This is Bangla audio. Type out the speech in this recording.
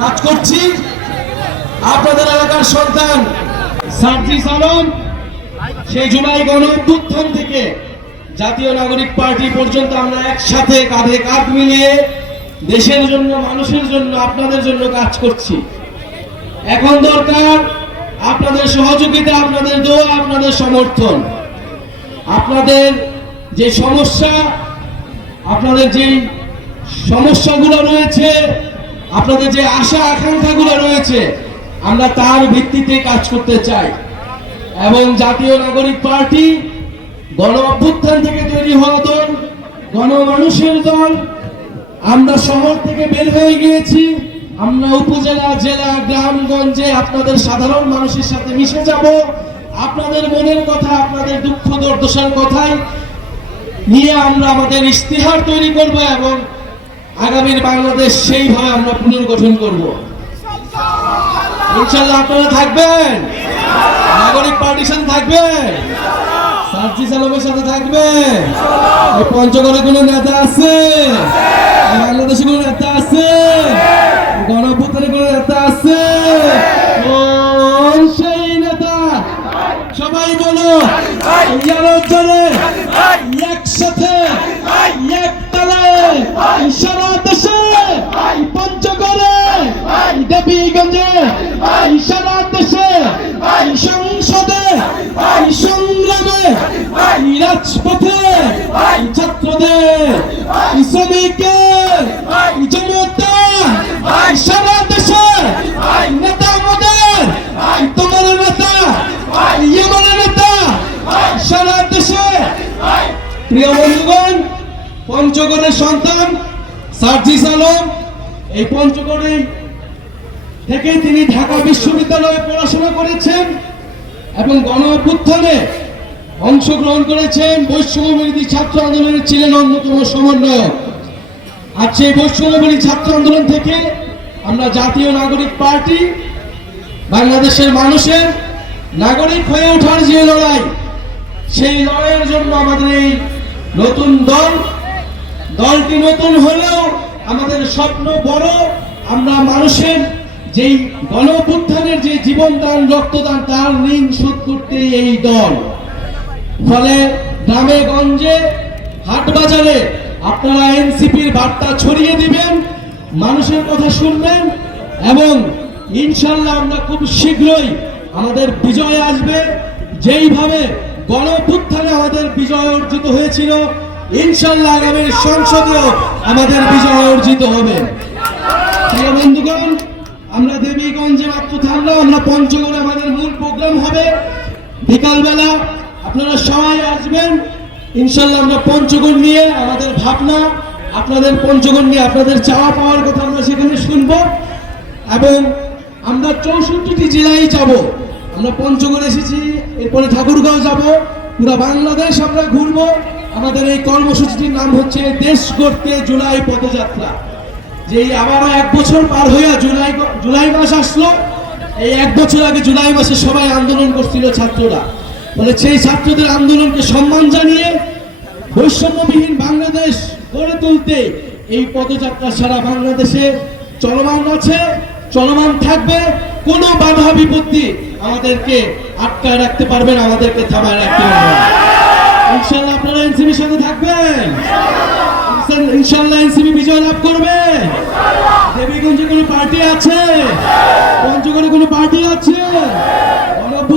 কাজ করছি আপনাদের এলাকার সন্তান সার্জি আলম সেই জুলাই গণ থেকে জাতীয় নাগরিক পার্টি পর্যন্ত আমরা একসাথে কাঁধে কাঁধ মিলিয়ে দেশের জন্য মানুষের জন্য আপনাদের জন্য কাজ করছি এখন দরকার আপনাদের সহযোগিতা আপনাদের দোয়া আপনাদের সমর্থন আপনাদের যে সমস্যা আপনাদের যে সমস্যাগুলো রয়েছে আপনাদের যে আশা আকাঙ্ক্ষাগুলো রয়েছে আমরা তার ভিত্তিতে কাজ করতে চাই এবং জাতীয় নাগরিক পার্টি গণ অভ্যুত্থান থেকে তৈরি হওয়া দল গণমানুষের দল আমরা শহর থেকে বের হয়ে গিয়েছি আমরা উপজেলা জেলা গ্রামগঞ্জে আপনাদের সাধারণ মানুষের সাথে মিশে যাব আপনাদের মনের কথা আপনাদের দুঃখ দুর্দশার কথাই নিয়ে আমরা আমাদের ইস্তেহার তৈরি করব এবং আগামীর বাংলাদেশ সেইভাবে আমরা পুনর্গঠন করব ইনশাল্লাহ আপনারা থাকবেন নাগরিক পার্টিশন থাকবে সার্জিস আলমের সাথে থাকবে পঞ্চগড়ে কোনো নেতা আছে বাংলাদেশে কোনো নেতা আছে গণভ্যুত্থানে কোনো নেতা আছে সেই নেতা সবাই বলো ইয়ার জন্য দেবীগঞ্জে সারা দেশে সংসদে সংগ্রামে রাজপথে ছাত্রদের শ্রমিকের জনতা সারা দেশে নেতা আমাদের তোমার নেতা আমার নেতা সারা দেশে প্রিয় বন্ধুগণ পঞ্চগণের সন্তান সার্জিস আলম এই পঞ্চগণের থেকে তিনি ঢাকা বিশ্ববিদ্যালয়ে পড়াশোনা করেছেন এবং গণ অভ্যুত্থানে অংশগ্রহণ করেছেন বৈষম্যবিরোধী ছাত্র আন্দোলনের ছিলেন অন্যতম সমন্বয়ক আর সেই বৈষম্যবিরোধী ছাত্র আন্দোলন থেকে আমরা জাতীয় নাগরিক পার্টি বাংলাদেশের মানুষের নাগরিক হয়ে ওঠার যে লড়াই সেই লড়াইয়ের জন্য আমাদের এই নতুন দল দলটি নতুন হলেও আমাদের স্বপ্ন বড় আমরা মানুষের যেই গণপুত্থানের যে জীবনদান রক্তদান তার ঋণ শোধ করতে এই দল ফলে গ্রামে গঞ্জে হাট বাজারে আপনারা এনসিপির বার্তা ছড়িয়ে দিবেন মানুষের কথা শুনবেন এবং ইনশাল্লাহ আমরা খুব শীঘ্রই আমাদের বিজয় আসবে যেইভাবে গণপুত্থানে আমাদের বিজয় অর্জিত হয়েছিল ইনশাল্লাহ আগামী সংসদেও আমাদের বিজয় অর্জিত হবে বন্ধুগণ আমরা দেবীগঞ্জে মাত্র থাকলাম আমরা পঞ্চগড়ে আমাদের মূল প্রোগ্রাম হবে বিকালবেলা আপনারা সবাই আসবেন ইনশাল্লাহ আমরা পঞ্চগড় নিয়ে আমাদের ভাবনা আপনাদের পঞ্চগড় নিয়ে আপনাদের চাওয়া পাওয়ার কথা আমরা সেখানে শুনব এবং আমরা চৌষট্টিটি জেলায় যাব আমরা পঞ্চগড় এসেছি এরপরে ঠাকুরগাঁও যাব পুরো বাংলাদেশ আমরা ঘুরব আমাদের এই কর্মসূচিটির নাম হচ্ছে দেশ করতে জুলাই পদযাত্রা যে আবারও এক বছর পার হইয়া জুলাই জুলাই মাস আসলো এই এক বছর আগে জুলাই মাসে সবাই আন্দোলন করছিল ছাত্ররা ফলে সেই ছাত্রদের আন্দোলনকে সম্মান জানিয়ে বৈষম্যবিহীন বাংলাদেশ গড়ে তুলতে এই পদযাত্রা সারা বাংলাদেশে চলমান আছে চলমান থাকবে কোনো বাধা বিপত্তি আমাদেরকে আটকায় রাখতে পারবেন আমাদেরকে থামায় রাখতে পারবেন ইনশাল্লাহ আপনারা এনসিবির সাথে থাকবেন আসেন ইনশাল্লাহ এনসিপি বিজয় লাভ করবে দেবীগঞ্জে কোনো পার্টি আছে পঞ্চগড়ে কোনো পার্টি আছে